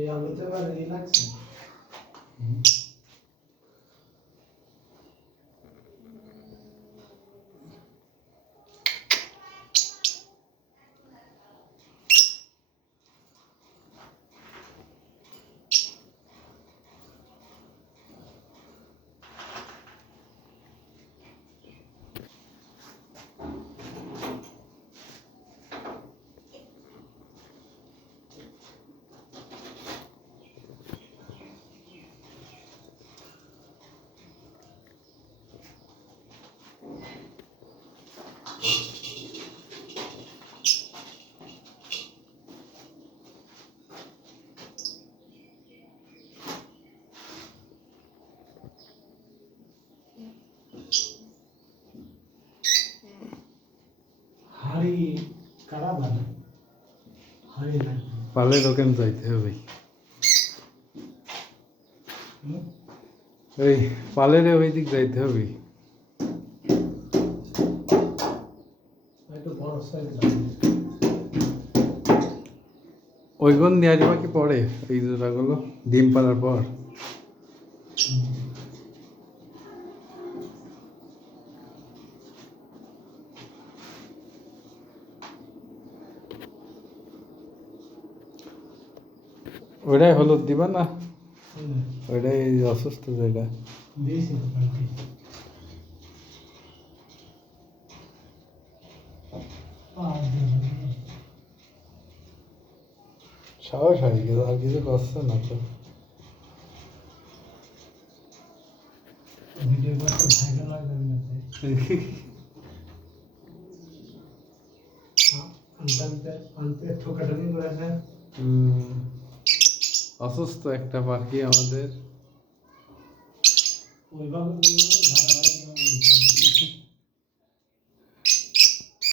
ያው የተባለ ሌላ পালে দোকান যাইতে হবে? ওই পালের ওই দিক যাইতে হবে। ওইগুন নিয়ে আসবা কি পরে? ওই জোড়াগুলো ডিম পাড়ার পর। ওইটাই হলুদ দিবা না? ওইটাই অসুস্থ যেটা দিয়েছি তো কালকে। আর দেবো না। সাহস হয় গেল আর কিছু করছে না তো ভিডিও করতে ভাইরাল হয়ে যাবে না। অসুস্থ একটা পাখি আমাদের ওইভাবে